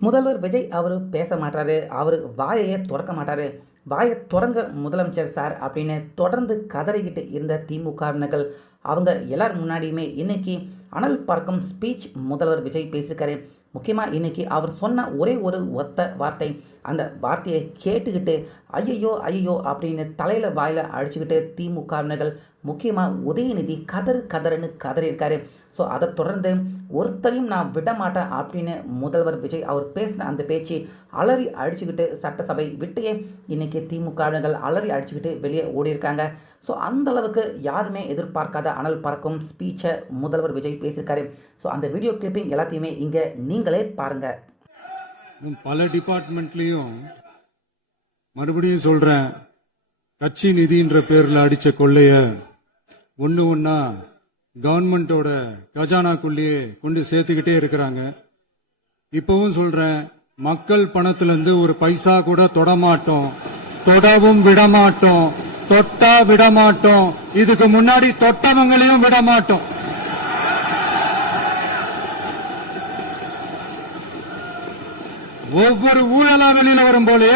முதல்வர் விஜய் அவர் பேச மாட்டாரு. அவர் வாயையே தொறக்க மாட்டாரு. வாயை தொறங்க முதலமைச்சர் சார் அப்படின்னு தொடர்ந்து கதறிக்கிட்டு இருந்த திமுகவினர்கள் அவங்க எல்லார் முன்னாடியுமே இன்னைக்கு அனல் பறக்கும் ஸ்பீச் முதல்வர் விஜய் பேசியிருக்காரு. முக்கியமாக இன்னைக்கு அவர் சொன்ன ஒரே ஒரு ஒத்த வார்த்தை, அந்த வார்த்தையை கேட்டுக்கிட்டு ஐயையோ ஐயையோ அப்படின்னு தலையில் வாயில் அடிச்சுக்கிட்டு திமுகவினர்கள் முக்கியமாக உதயநிதி கதறுன்னு கதறியிருக்காரு. ஸோ அதை தொடர்ந்து ஒருத்தரையும் நான் விட மாட்டேன் அப்படின்னு முதல்வர் விஜய் அவர் பேசின அந்த பேச்சு அலறி அடிச்சுக்கிட்டு சட்டசபை விட்டையே இன்றைக்கி திமுகவினர்கள் அலறி அடிச்சுக்கிட்டு வெளியே ஓடியிருக்காங்க. ஸோ அந்தளவுக்கு யாருமே எதிர்பார்க்காத அனல் பறக்கும் ஸ்பீச்சை முதல்வர் விஜய் பேசியிருக்காரு. ஸோ அந்த வீடியோ கிளிப்பிங் எல்லாத்தையுமே இங்கே நீங்களே பாருங்கள். பல டிபார்ட்மெண்ட்லயும் மறுபடியும் சொல்றேன், கட்சி நிதின்ற பேர்ல அடிச்ச கொள்ளைய ஒன்னா கவர்மெண்டோட கஜானாக்குள்ளேயே கொண்டு சேர்த்துக்கிட்டே இருக்கிறாங்க. இப்பவும் சொல்றேன், மக்கள் பணத்துல இருந்து ஒரு பைசா கூட தொடமாட்டோம், தொடவும் விடமாட்டோம், தொட்டா விடமாட்டோம், இதுக்கு முன்னாடி தொட்டவங்களையும் விடமாட்டோம். ஒவ்வொரு ஊழலா வெளியில வரும் போலே,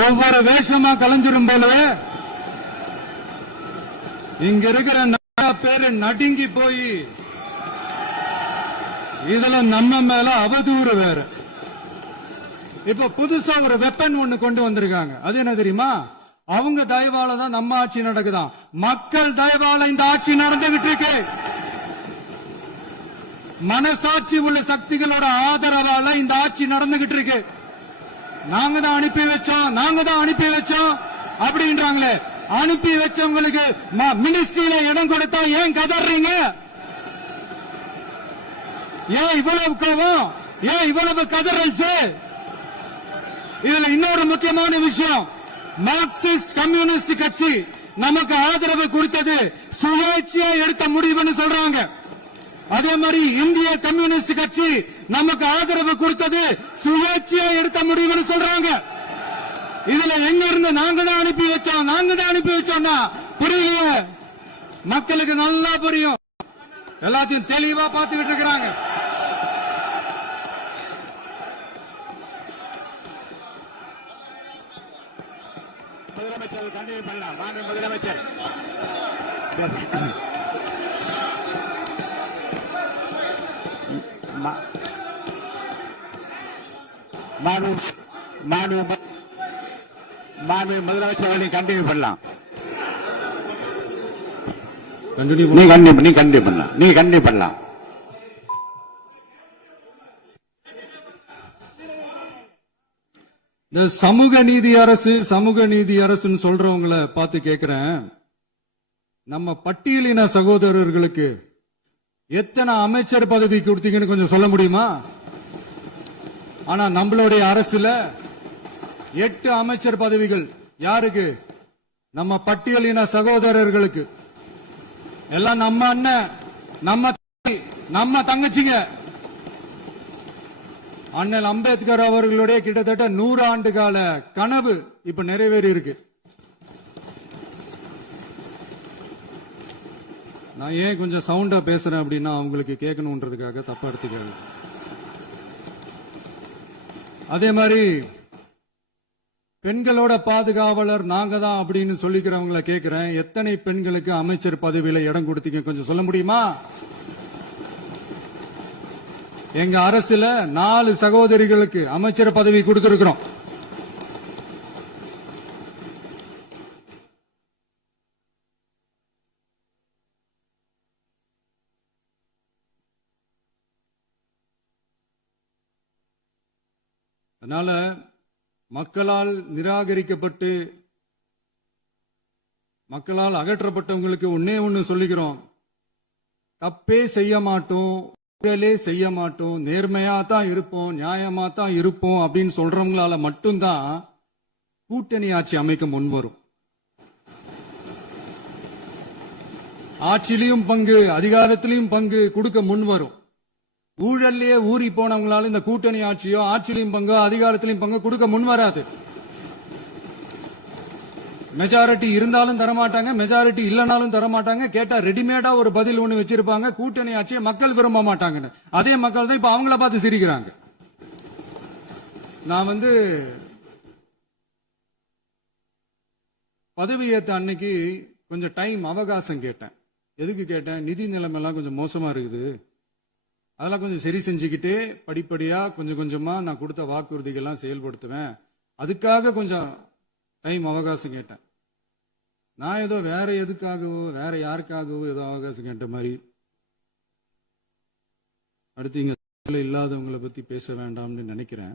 ஒவ்வொரு வேஷமா கலைஞ்சிரும் போலே இங்க இருக்கிற பேரு நடுங்கி போய் இதுல நம்ம மேல அவதூறு வேற. இப்ப புதுசா ஒரு வெப்பன் ஒண்ணு கொண்டு வந்திருக்காங்க. அது என்ன தெரியுமா? அவங்க தயவால தான் நம்ம ஆட்சி நடக்குதான். மக்கள் தயவால இந்த ஆட்சி நடந்துகிட்டு இருக்கு. மனசாட்சி உள்ள சக்திகளோட ஆதரவால இந்த ஆட்சி நடந்துகிட்டு இருக்கு. நாங்க தான் அனுப்பி வச்சோம் அப்படின்றாங்களே. அனுப்பி வச்சவங்களுக்கு மினிஸ்ட்ரியில இடம் கொடுத்தா ஏன் கதறீங்க? ஏன் இவ்வளவு கோவம்? ஏன் இவ்வளவு கதறல்? இதுல இன்னொரு முக்கியமான விஷயம், மார்க்சிஸ்ட் கம்யூனிஸ்ட் கட்சி நமக்கு ஆதரவு கொடுத்தது சுயேட்சையா எடுத்த முடிவுன்னு சொல்றாங்க. அதே மாதிரி இந்திய கம்யூனிஸ்ட் கட்சி நமக்கு ஆதரவு கொடுத்தது சுயேட்சையா எடுத்த முடிவுன்னு சொல்றாங்க. இதுல எங்க இருந்து நாங்க தான் அனுப்பி வச்சோம்னா புரியல. மக்களுக்கு நல்லா புரியும். எல்லாத்தையும் தெளிவா பார்த்துக்கிட்டு இருக்கிறாங்க. முதலமைச்சர் கண்டிப்பாக பண்ணலாம். மாண்பு முதலமைச்சர் முதலமைச்சர் கண்டினியூ பண்ணலாம். நீ கண்டினியூ பண்ணலாம். இந்த சமூக நீதி அரசுன்னு சொல்றவங்களை பார்த்து கேட்கிறேன், நம்ம பட்டியலின சகோதரர்களுக்கு எத்தனை அமைச்சர் பதவி கொடுத்தீங்கன்னு கொஞ்சம் சொல்ல முடியுமா? ஆனா நம்மளுடைய அரசுல 8 அமைச்சர் பதவிகள் யாருக்கு? நம்ம பட்டியலின சகோதரர்களுக்கு. எல்லாம் நம்ம அண்ணன், நம்ம தங்கச்சிங்க. அண்ணல் அம்பேத்கர் அவர்களுடைய கிட்டத்தட்ட 100 ஆண்டு கால கனவு இப்ப நிறைவேறி இருக்கு. நான் ஏன் கொஞ்சம் சவுண்டா பேசுறேன் அப்படின்னா அவங்களுக்கு கேட்கணும்ன்றதுக்காக தப்பா எடுத்துக்காங்க. அதே மாதிரி பெண்களோட பாதுகாவலர் நாங்க தான் அப்படின்னு சொல்லிக்கிறவங்கள கேட்கிறேன், எத்தனை பெண்களுக்கு அமைச்சர் பதவியில இடம் கொடுத்தீங்க கொஞ்சம் சொல்ல முடியுமா? எங்க அரசுல 4 சகோதரிகளுக்கு அமைச்சர் பதவி கொடுத்திருக்கிறோம். அதனால மக்களால் நிராகரிக்கப்பட்டு மக்களால் அகற்றப்பட்டவங்களுக்கு ஒண்ணு சொல்லிக்கிறோம், தப்பே செய்ய மாட்டோம், செய்ய மாட்டோம், நேர்மையா தான் இருப்போம், நியாயமா தான் இருப்போம் அப்படின்னு சொல்றவங்களால மட்டும்தான் கூட்டணி ஆட்சி அமைக்க முன்வரும். ஆட்சியிலையும் பங்கு, அதிகாரத்திலையும் பங்கு கொடுக்க முன்வரும். ஊழல்லையே ஊறி போனவங்களால இந்த கூட்டணி ஆட்சியோ ஆட்சியிலையும் பங்கு அதிகாரத்திலையும் பங்கு கொடுக்க முன்வராது. மெஜாரிட்டி இருந்தாலும் தரமாட்டாங்க, மெஜாரிட்டி இல்லனாலும் தரமாட்டாங்க. கேட்டா ரெடிமேடா ஒரு பதில் ஒண்ணு வச்சிருப்பாங்க, கூட்டணி ஆட்சியை மக்கள் விரும்ப மாட்டாங்கன்னு. அதே மக்கள் தான் இப்ப அவங்கள பார்த்து சிரிக்கிறாங்க. நான் பதவி ஏத்த அன்னைக்கு கொஞ்சம் டைம் அவகாசம் கேட்டேன். எதுக்கு கேட்டேன்? நிதி நிலைமைலாம் கொஞ்சம் மோசமா இருக்குது, அதெல்லாம் கொஞ்சம் சரி செஞ்சுக்கிட்டே படிப்படியா கொஞ்சம் கொஞ்சமா நான் கொடுத்த வாக்குறுதிகள்லாம் செயல்படுத்துவேன், அதுக்காக கொஞ்சம் டைம் அவகாசம் கேட்டேன். நான் ஏதோ வேற எதுக்காகவோ வேற யாருக்காகவோ ஏதோ அவகாசம் கேட்ட மாதிரி. அடுத்து இங்க இல்லாதவங்களை பத்தி பேச வேண்டாம்னு நினைக்கிறேன்.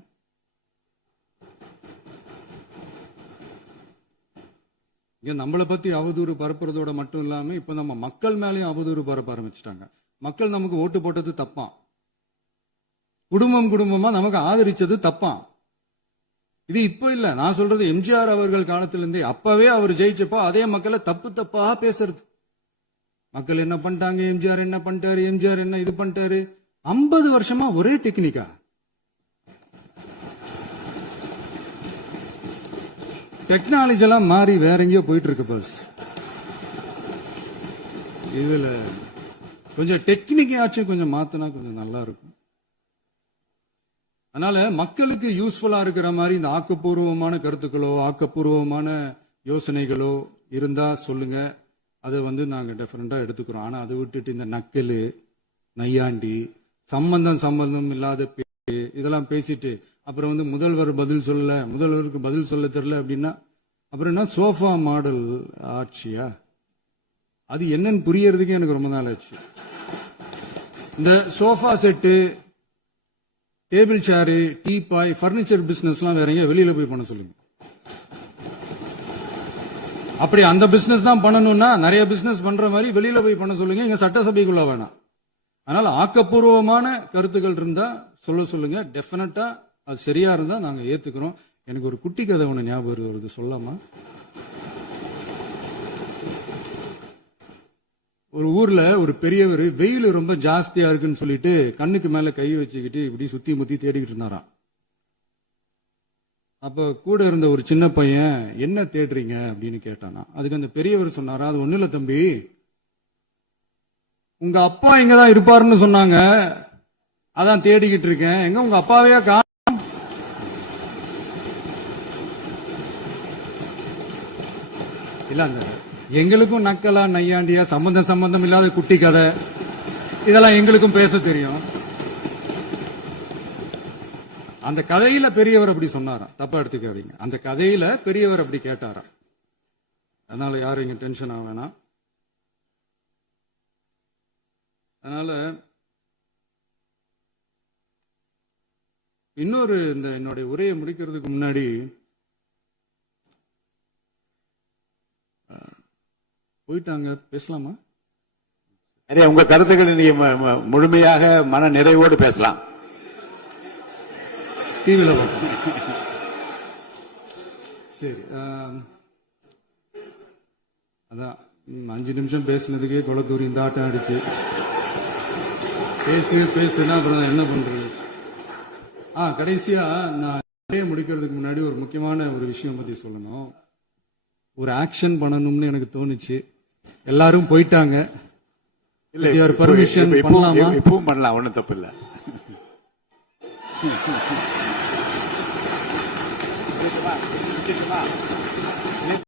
இங்க நம்மளை பத்தி அவதூறு பரப்புறதோட மட்டும் இல்லாம இப்ப நம்ம மக்கள் மேலேயும் அவதூறு பரப்ப ஆரம்பிச்சிட்டாங்க. மக்கள் நமக்கு ஓட்டு போட்டது தப்பான், குடும்பம் குடும்பமா நமக்கு ஆதரிச்சது தப்பான். இது இப்ப இல்ல, நான் சொல்றது எம்ஜிஆர் அவர்கள் காலத்திலிருந்தே. அப்பவே அவர் ஜெயிச்சப்போ அதே மக்களை தப்பு தப்பா பேசுறது. மக்கள் என்ன பண்ணிட்டாங்க, எம்ஜிஆர் என்ன பண்ணிட்டாரு, எம்ஜிஆர் என்ன இது பண்ணிட்டாரு. 50 வருஷமா ஒரே டெக்னிக்கா. டெக்னாலஜி எல்லாம் மாறி வேற எங்கேயோ போயிட்டு இருக்கு பஸ். இதுல கொஞ்சம் டெக்னிக்காச்சும் கொஞ்சம் மாத்தினா கொஞ்சம் நல்லா இருக்கும். அதனால மக்களுக்கு யூஸ்ஃபுல்லா இருக்கிற மாதிரி இந்த ஆக்கப்பூர்வமான கருத்துக்களோ ஆக்கப்பூர்வமான யோசனைகளோ இருந்தா சொல்லுங்க, அதை நாங்க டெஃபரெண்டா எடுத்துக்கிறோம். ஆனா அதை விட்டுட்டு இந்த நக்கலு நையாண்டி சம்பந்தம் இல்லாத இதெல்லாம் பேசிட்டு அப்புறம் முதல்வர் பதில் சொல்லல, முதல்வருக்கு பதில் சொல்ல தெரியல அப்படின்னா அப்புறம் என்ன சோஃபா மாடல் ஆட்சியா? அது என்னன்னு புரியறதுக்கு எனக்கு ரொம்ப நாள் ஆச்சு. இந்த சோஃபா செட்டு, டேபிள் சேரு, டீபாய், பர்னிச்சர் பிசினஸ் எல்லாம் வேற எங்க வெளியில போய் பண்ண சொல்லுங்க. அப்படி அந்த பிசினஸ் தான் பண்ணணும்னா நிறைய பிசினஸ் பண்ற மாதிரி வெளியில போய் பண்ண சொல்லுங்க, இங்க சட்டசபைக்குள்ள வேணாம். அதனால ஆக்கப்பூர்வமான கருத்துக்கள் இருந்தா சொல்லுங்க, டெஃபினட்டா அது சரியா இருந்தா நாங்க ஏத்துக்கிறோம். எனக்கு ஒரு குட்டி கதை ஒண்ணு ஞாபகம் வருது, சொல்லாமா? ஒரு ஊர்ல ஒரு பெரியவர் வெயில் ரொம்ப ஜாஸ்தியா இருக்குன்னு சொல்லிட்டு கண்ணுக்கு மேல கை வச்சுக்கிட்டு இப்படி சுத்தி முத்தி தேடிக்கிட்டு இருந்தாராம். அப்ப கூட இருந்த ஒரு சின்ன பையன் என்ன தேடுறீங்க அப்படின்னு கேட்டானா. அதுக்கு அந்த பெரியவர் சொன்னாரா, அது ஒண்ணு இல்ல தம்பி, உங்க அப்பா இங்கதான் இருப்பாருன்னு சொன்னாங்க, அதான் தேடிக்கிட்டு இருக்கேன். எங்க உங்க அப்பாவையா கா இல்ல எங்களுக்கும் நக்கலா நையாண்டியா சம்பந்தம் இல்லாத குட்டி கதை இதெல்லாம் எங்களுக்கும் பேச தெரியும். அந்த கதையில பெரியவர் அப்படி சொன்னாராம், தப்பா எடுத்துக்காதீங்க. அந்த கதையில பெரியவர் அப்படி கேட்டாராம். அதனால யாரும் இங்க டென்ஷன் ஆக வேணாம். அதனால இன்னொரு என்னுடைய உரையை முடிக்கிறதுக்கு முன்னாடி போயிட்டாங்க, பேசலாமா? உங்க கருத்துக்களை நீங்க முழுமையாக மன நிறைவோடு பேசலாம். டிவில சரி. அதான் 5 நிமிஷம் பேசினதுக்கே கொளத்தூரி இந்த ஆட்டம் அடிச்சு பேசுனா அப்புறம் என்ன பண்றது? கடைசியா நான் முடிக்கிறதுக்கு முன்னாடி ஒரு முக்கியமான ஒரு விஷயம் பத்தி சொல்லணும். ஒரு ஆக்ஷன் பண்ணணும்னு எனக்கு தோணுச்சு. எல்லாரும் போயிட்டாங்க. இல்ல பர்மிஷன் பண்ணலாமா? இப்பவும் பண்ணலாம், ஒண்ணும் தப்பு இல்ல.